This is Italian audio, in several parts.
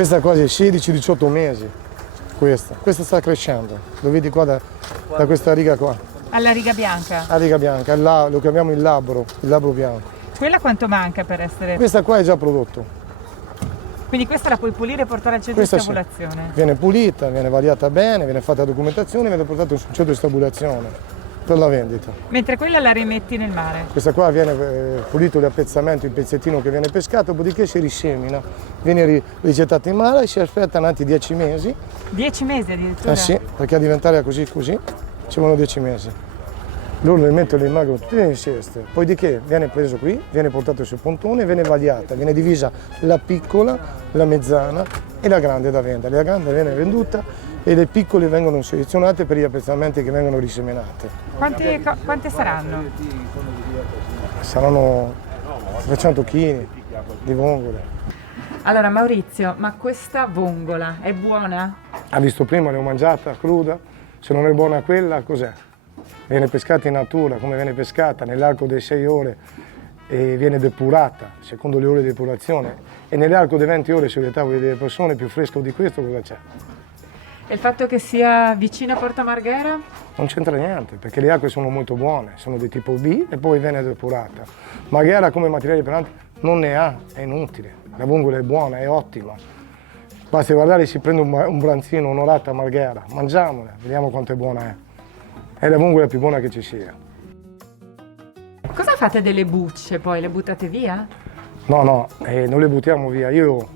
Questa quasi 16-18 mesi, questa sta crescendo, lo vedi qua da questa riga qua, Alla riga bianca. la riga bianca, lo chiamiamo il labbro bianco. Quella quanto manca per essere... Questa qua è già prodotto, Quindi questa la puoi pulire e portare al centro questa di sì, stabulazione. viene pulita, viene vagliata bene, viene fatta documentazione, viene portata sul centro di stabulazione per la vendita. Mentre quella la rimetti nel mare. Questa qua viene pulito l'appezzamento, il pezzettino che viene pescato, dopodiché si risemina, viene rigettato in mare e si aspettano altri 10 mesi. 10 mesi addirittura? Eh sì, perché a diventare così ci vogliono 10 mesi. Loro le mettono in magro tutte in ceste, poi di che viene preso qui, viene portato sul pontone, viene vagliata, viene divisa la piccola, la mezzana e la grande da vendere. La grande viene venduta e le piccole vengono selezionate per gli appezzamenti che vengono riseminati. Quante saranno? Saranno 300 kg di vongole. Allora Maurizio, ma questa vongola è buona? Ha visto prima, l'ho mangiata cruda, se non è buona quella, cos'è? Viene pescata in natura, come viene pescata nell'arco delle 6 ore e viene depurata, secondo le ore di depurazione, e nell'arco delle 20 ore sulle tavole delle persone, più fresco di questo cosa c'è? E il fatto che sia vicino a Porto Marghera? Non c'entra niente, perché le acque sono molto buone, sono di tipo B e poi viene depurata. Marghera come materiale depurante non ne ha, è inutile, la vongola è buona, è ottima. Basta guardare, si prende un branzino, un'orata a Marghera, mangiamola, vediamo quanto è buona è. È la vongola più buona che ci sia. Cosa fate delle bucce poi? Le buttate via? No, non le buttiamo via. Io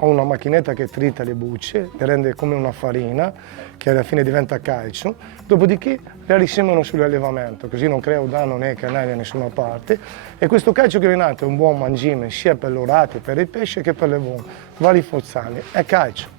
ho una macchinetta che trita le bucce, le rende come una farina, che alla fine diventa calcio, dopodiché le risemino sull'allevamento, così non creo danno né ai canali da nessuna parte. E questo calcio che viene nato è un buon mangime sia per l'orate, per il pesce che per le vongole. Va a rinforzarli, è calcio.